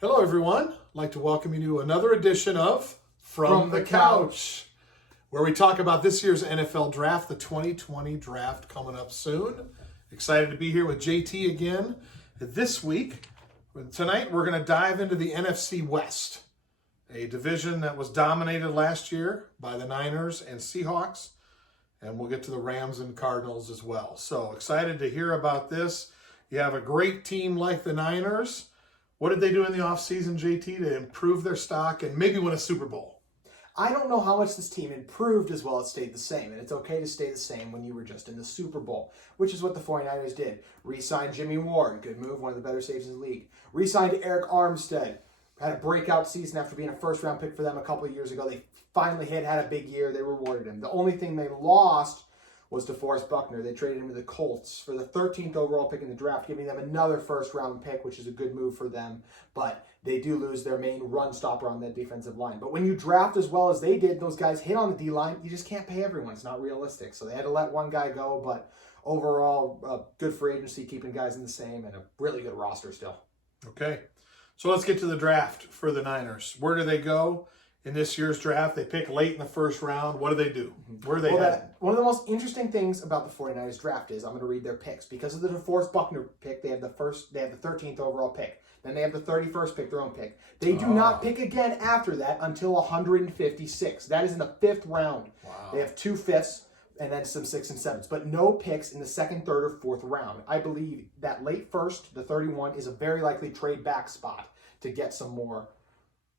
Hello, everyone. I'd like to welcome you to another edition of From the Couch, where we talk about this year's NFL Draft, the 2020 Draft coming up soon. Excited to be here with JT again this week. Tonight, we're going to dive into the NFC West, a division that was dominated last year by the Niners and Seahawks, and we'll get to the Rams and Cardinals as well. So excited to hear about this. You have a great team like the Niners. What did they do in the offseason, JT, to improve their stock and maybe win a Super Bowl? I don't know how much this team improved as well as stayed the same. And it's okay to stay the same when you were just in the Super Bowl, which is what the 49ers did. Re-signed Jimmy Ward, good move, one of the better saves in the league. Re-signed Eric Armstead, had a breakout season after being a first-round pick for them a couple of years ago. They finally had a big year. They rewarded him. The only thing they lost was DeForest Buckner. They traded him to the Colts for the 13th overall pick in the draft, giving them another first-round pick, which is a good move for them. But they do lose their main run stopper on that defensive line. But when you draft as well as they did, those guys hit on the D-line, you just can't pay everyone. It's not realistic. So they had to let one guy go, but overall, good free agency, keeping guys in the same, and a really good roster still. Okay, so let's get to the draft for the Niners. Where do they go in this year's draft? They pick late in the first round. What do they do? Where are they headed? One of the most interesting things about the 49ers draft is, I'm going to read their picks. Because of the DeForest Buckner pick, they have the 13th overall pick. Then they have the 31st pick, their own pick. They do not pick again after that until 156. That is in the 5th round. Wow. They have 2 5ths and then some 6 and 7s, but no picks in the 2nd, 3rd, or 4th round. I believe that late first, the 31, is a very likely trade back spot to get some more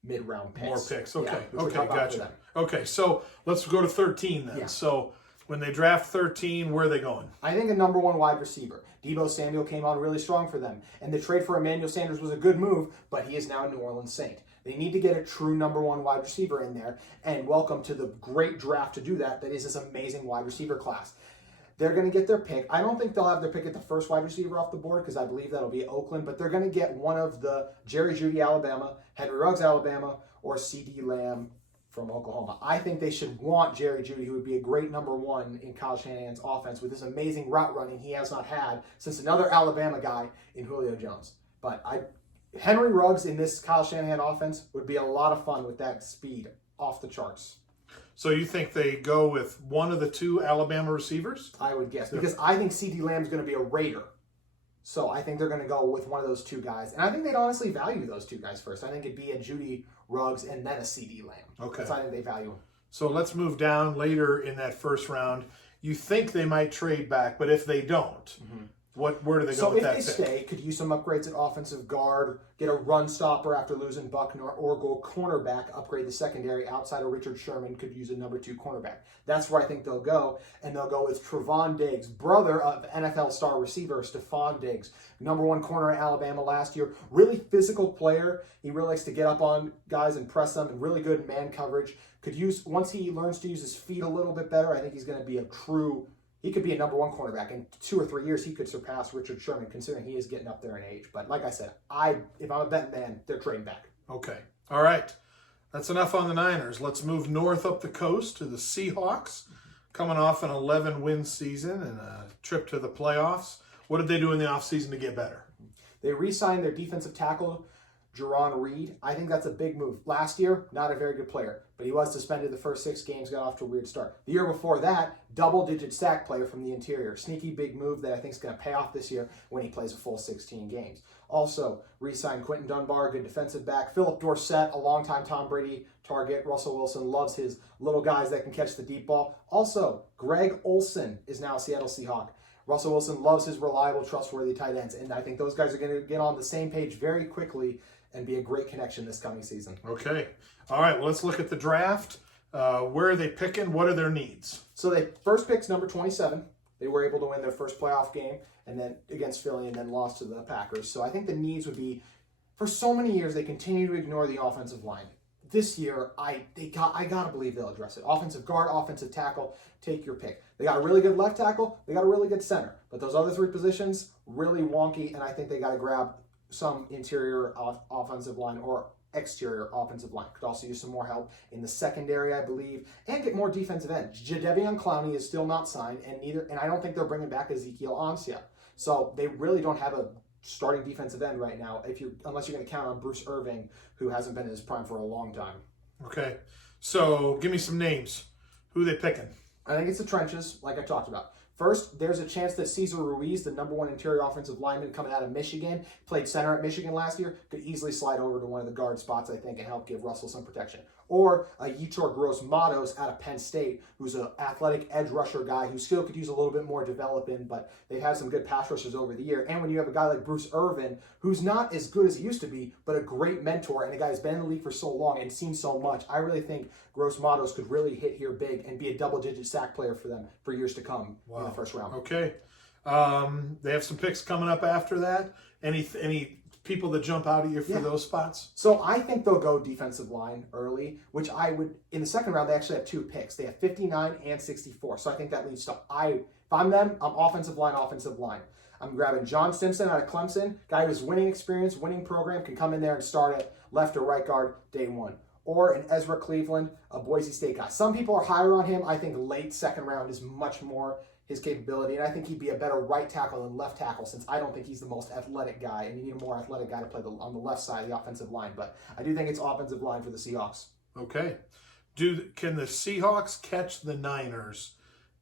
mid-round picks. More picks. Okay. Yeah, Okay, gotcha. Okay, so let's go to 13 then. Yeah. So when they draft 13, where are they going? I think a number 1 wide receiver. Deebo Samuel came on really strong for them. And the trade for Emmanuel Sanders was a good move, but he is now a New Orleans Saint. They need to get a true number 1 wide receiver in there. And welcome to the great draft to do that. That is this amazing wide receiver class. They're going to get their pick. I don't think they'll have their pick at the first wide receiver off the board because I believe that'll be Oakland. But they're going to get one of the Jerry Jeudy, Alabama, Henry Ruggs, Alabama, or C.D. Lamb from Oklahoma. I think they should want Jerry Jeudy, who would be a great number 1 in Kyle Shanahan's offense with this amazing route running he has not had since another Alabama guy in Julio Jones. But Henry Ruggs in this Kyle Shanahan offense would be a lot of fun with that speed off the charts. So you think they go with one of the 2 Alabama receivers? I would guess, because I think C.D. Lamb is going to be a Raider. So I think they're going to go with one of those 2 guys. And I think they'd honestly value those 2 guys first. I think it'd be a Jeudy Ruggs and then a C.D. Lamb. Okay. That's how I think they value him. So let's move down later in that first round. You think they might trade back, but if they don't, where do they go with that pick? So if they stay, could use some upgrades at offensive guard, get a run stopper after losing Buckner, or go cornerback, upgrade the secondary outside of Richard Sherman, could use a number 2 cornerback. That's where I think they'll go, and they'll go with Trevon Diggs, brother of NFL star receiver Stephon Diggs, number 1 corner at Alabama last year. Really physical player. He really likes to get up on guys and press them, and really good man coverage. Once he learns to use his feet a little bit better, I think he's going to be he could be a number 1 cornerback. In 2 or 3 years, he could surpass Richard Sherman, considering he is getting up there in age. But like I said, if I'm a betting man, they're trading back. Okay. All right. That's enough on the Niners. Let's move north up the coast to the Seahawks, coming off an 11-win season and a trip to the playoffs. What did they do in the offseason to get better? They re-signed their defensive tackle, Jerron Reed. I think that's a big move. Last year, not a very good player, but he was suspended the first 6 games, got off to a weird start. The year before that, double-digit sack player from the interior. Sneaky big move that I think is going to pay off this year when he plays a full 16 games. Also, re-signed Quentin Dunbar, good defensive back. Philip Dorsett, a longtime Tom Brady target. Russell Wilson loves his little guys that can catch the deep ball. Also, Greg Olsen is now a Seattle Seahawk. Russell Wilson loves his reliable, trustworthy tight ends, and I think those guys are going to get on the same page very quickly and be a great connection this coming season. Okay. All right, well, let's look at the draft. Where are they picking? What are their needs? So they first pick's number 27. They were able to win their first playoff game and then against Philly and then lost to the Packers. So I think the needs would be, for so many years, they continue to ignore the offensive line. This year, I got to believe they'll address it. Offensive guard, offensive tackle, take your pick. They got a really good left tackle. They got a really good center. But those other 3 positions, really wonky, and I think they got to grab some interior offensive line or exterior offensive line. Could also use some more help in the secondary, I believe, and get more defensive end. Jadeveon Clowney is still not signed, and I don't think they're bringing back Ezekiel Ansah. So they really don't have a starting defensive end right now, unless you're going to count on Bruce Irvin, who hasn't been in his prime for a long time. Okay. So give me some names. Who are they picking? I think it's the trenches, like I talked about. First, there's a chance that Cesar Ruiz, the number 1 interior offensive lineman coming out of Michigan, played center at Michigan last year, could easily slide over to one of the guard spots, I think, and help give Russell some protection. Or Yetur Gross-Matos out of Penn State, who's an athletic edge rusher guy who still could use a little bit more developing, but they've had some good pass rushers over the year. And when you have a guy like Bruce Irvin, who's not as good as he used to be, but a great mentor, and a guy who's been in the league for so long and seen so much, I really think Gross-Matos could really hit here big and be a double-digit sack player for them for years to come in the first round. Okay. They have some picks coming up after that. Any people that jump out at you for those spots? So I think they'll go defensive line early, which I would, in the second round, they actually have 2 picks. They have 59 and 64. So I think that leads to, if I'm them, I'm offensive line. I'm grabbing John Simpson out of Clemson, guy who's winning experience, winning program, can come in there and start at left or right guard day 1. Or an Ezra Cleveland, a Boise State guy. Some people are higher on him. I think late second round is much more his capability, and I think he'd be a better right tackle than left tackle, since I don't think he's the most athletic guy, and you need a more athletic guy to play on the left side of the offensive line. But I do think it's offensive line for the Seahawks. Okay. Can the Seahawks catch the Niners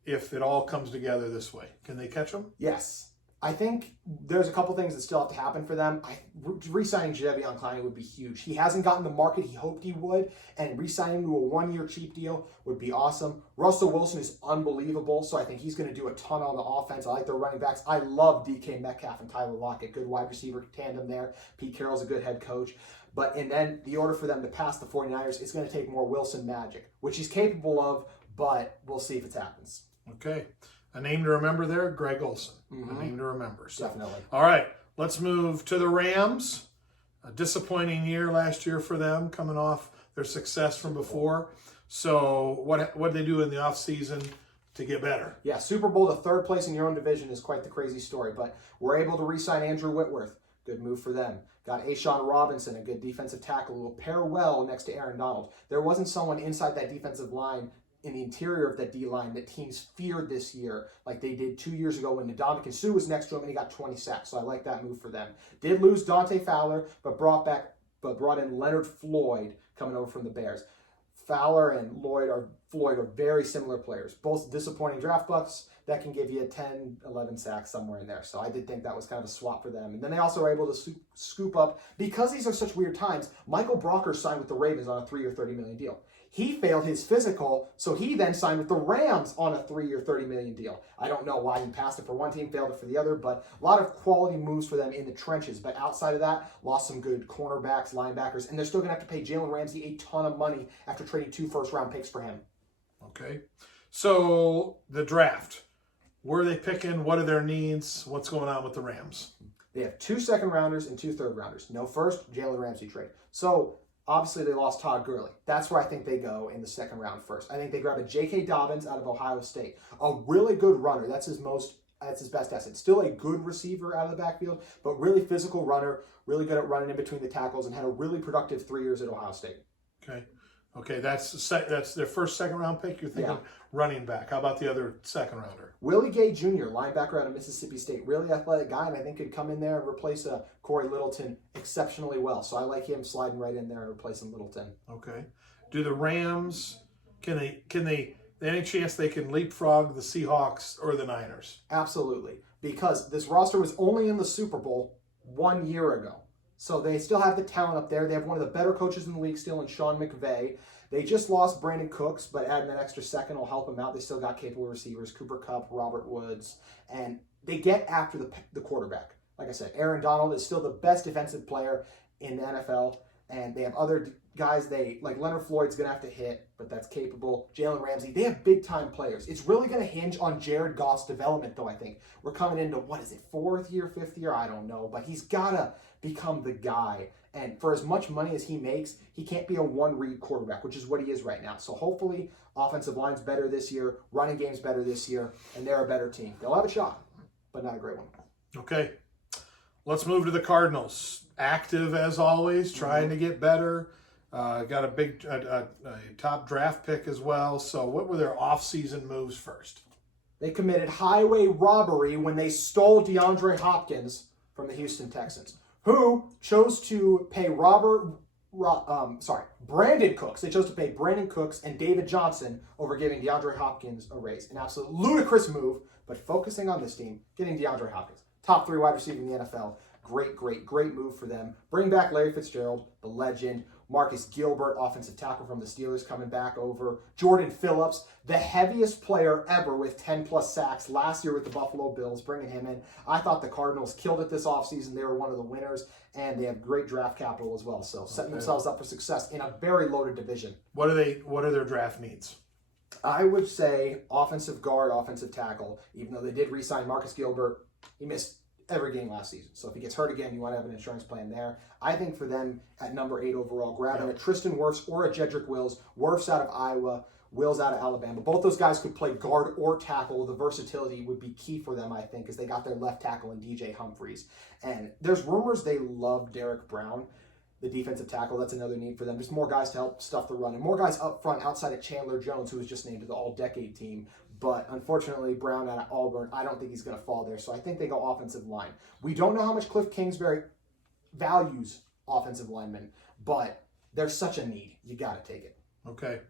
if it all comes together this way? Can they catch them? Yes. I think there's a couple things that still have to happen for them. Re-signing Jadeveon Clowney would be huge. He hasn't gotten the market he hoped he would, and re-signing to a 1-year cheap deal would be awesome. Russell Wilson is unbelievable, so I think he's going to do a ton on the offense. I like their running backs. I love DK Metcalf and Tyler Lockett. Good wide receiver tandem there. Pete Carroll's a good head coach. And then the order for them to pass the 49ers is going to take more Wilson magic, which he's capable of, but we'll see if it happens. Okay. A name to remember there, Greg Olsen. Mm-hmm. A name to remember. So. Definitely. All right, let's move to the Rams. A disappointing year last year for them, coming off their success from before. So what did they do in the offseason to get better? Yeah, Super Bowl to 3rd place in your own division is quite the crazy story, but we're able to re-sign Andrew Whitworth. Good move for them. Got Ashawn Robinson, a good defensive tackle, who will pair well next to Aaron Donald. There wasn't someone inside that defensive line in the interior of that D-line that teams feared this year, like they did 2 years ago when Ndamukong Suh was next to him and he got 20 sacks. So I like that move for them. Did lose Dante Fowler, but brought in Leonard Floyd coming over from the Bears. Fowler and Floyd are very similar players, both disappointing draft bucks that can give you a 10, 11 sacks somewhere in there. So I did think that was kind of a swap for them. And then they also were able to scoop up, because these are such weird times, Michael Brocker signed with the Ravens on a 3-year, $30 million deal. He failed his physical, so he then signed with the Rams on a 3-year, $30 million deal. I don't know why he passed it for one team, failed it for the other, but a lot of quality moves for them in the trenches. But outside of that, lost some good cornerbacks, linebackers, and they're still going to have to pay Jalen Ramsey a ton of money after trading 2 first-round picks for him. Okay. So the draft, where are they picking? What are their needs? What's going on with the Rams? They have 2 second-rounders and 2 third-rounders. No first, Jalen Ramsey trade. So obviously, they lost Todd Gurley. That's where I think they go in the second round first. I think they grab a J.K. Dobbins out of Ohio State. A really good runner. That's his best asset. Still a good receiver out of the backfield, but really physical runner, really good at running in between the tackles, and had a really productive 3 years at Ohio State. Okay, that's their first second-round pick. You're thinking running back. How about the other second-rounder? Willie Gay Jr., linebacker out of Mississippi State. Really athletic guy, and I think could come in there and replace Corey Littleton exceptionally well. So I like him sliding right in there and replacing Littleton. Okay. Do the Rams, any chance they can leapfrog the Seahawks or the Niners? Absolutely, because this roster was only in the Super Bowl 1 year ago. So they still have the talent up there. They have one of the better coaches in the league still in Sean McVay. They just lost Brandon Cooks, but adding that extra second will help them out. They still got capable receivers, Cooper Kupp, Robert Woods, and they get after the quarterback. Like I said, Aaron Donald is still the best defensive player in the NFL, and they have other guys like Leonard Floyd's going to have to hit, but that's capable. Jalen Ramsey, they have big-time players. It's really going to hinge on Jared Goff's development, though, I think. We're coming into, 4th year, 5th year? I don't know, but he's got to become the guy. And for as much money as he makes, he can't be a one-read quarterback, which is what he is right now. So hopefully, offensive line's better this year, running game's better this year, and they're a better team. They'll have a shot, but not a great one. Okay. Let's move to the Cardinals. Active as always, trying to get better. Got a big top draft pick as well. So what were their off-season moves first? They committed highway robbery when they stole DeAndre Hopkins from the Houston Texans, who chose to pay Brandon Cooks. They chose to pay Brandon Cooks and David Johnson over giving DeAndre Hopkins a raise. An absolute ludicrous move, but focusing on this team, getting DeAndre Hopkins. Top 3 wide receiver in the NFL. Great move for them. Bring back Larry Fitzgerald, the legend. Marcus Gilbert, offensive tackle from the Steelers, coming back over. Jordan Phillips, the heaviest player ever with 10-plus sacks last year with the Buffalo Bills, bringing him in. I thought the Cardinals killed it this offseason. They were one of the winners, and they have great draft capital as well. So setting themselves up for success in a very loaded division. What are their draft needs? I would say offensive guard, offensive tackle, even though they did re-sign Marcus Gilbert. He missed every game last season. So if he gets hurt again, you want to have an insurance plan there. I think for them at number 8 overall, grabbing a Tristan Wirfs or a Jedrick Wills. Wirfs out of Iowa, Wills out of Alabama. Both those guys could play guard or tackle. The versatility would be key for them, I think, because they got their left tackle in DJ Humphries. And there's rumors they love Derek Brown, the defensive tackle. That's another need for them. Just more guys to help stuff the run. And more guys up front outside of Chandler Jones, who was just named to the all-decade team. But unfortunately, Brown out of Auburn, I don't think he's going to fall there. So I think they go offensive line. We don't know how much Cliff Kingsbury values offensive linemen, but there's such a need. You got to take it. Okay.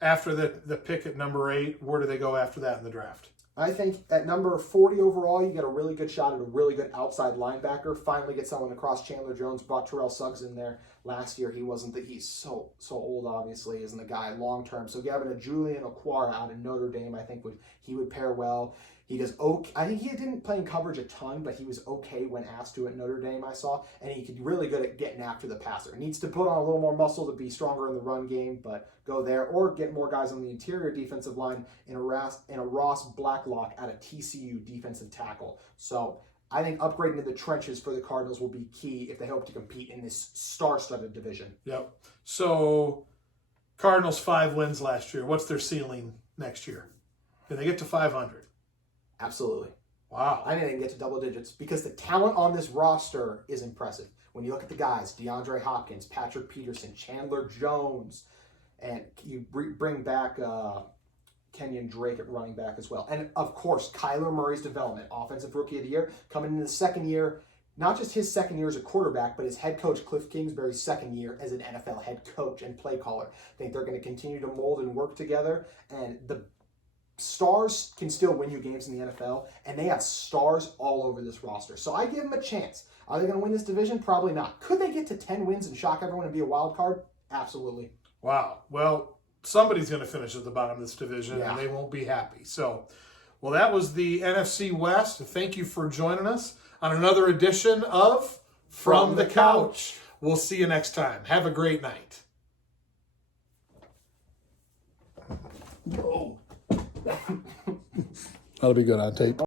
After the pick at number 8, where do they go after that in the draft? I think at number 40 overall, you get a really good shot at a really good outside linebacker. Finally get someone across Chandler Jones. Brought Terrell Suggs in there last year. He's so old, obviously, isn't the guy long term. So having a Julian Okwara out of Notre Dame, I think he would pair well. He does okay. I think he didn't play in coverage a ton, but he was okay when asked to at Notre Dame, I saw. And he could be really good at getting after the passer. Needs to put on a little more muscle to be stronger in the run game, but go there. Or get more guys on the interior defensive line in a Ross Blacklock at a TCU defensive tackle. So I think upgrading in the trenches for the Cardinals will be key if they hope to compete in this star-studded division. Yep. So Cardinals 5 wins last year. What's their ceiling next year? Can they get to 500? Absolutely. Wow. I think they can get to double digits because the talent on this roster is impressive. When you look at the guys, DeAndre Hopkins, Patrick Peterson, Chandler Jones, and you bring back Kenyon Drake at running back as well. And, of course, Kyler Murray's development, Offensive Rookie of the Year, coming into the second year, not just his second year as a quarterback, but his head coach, Cliff Kingsbury's second year as an NFL head coach and play caller. I think they're going to continue to mold and work together, and the stars can still win you games in the NFL, and they have stars all over this roster. So I give them a chance. Are they going to win this division? Probably not. Could they get to 10 wins and shock everyone and be a wild card? Absolutely. Wow. Well, somebody's going to finish at the bottom of this division, and they won't be happy. So, well, that was the NFC West. Thank you for joining us on another edition of From the Couch. We'll see you next time. Have a great night. Whoa. That'll be good on tape.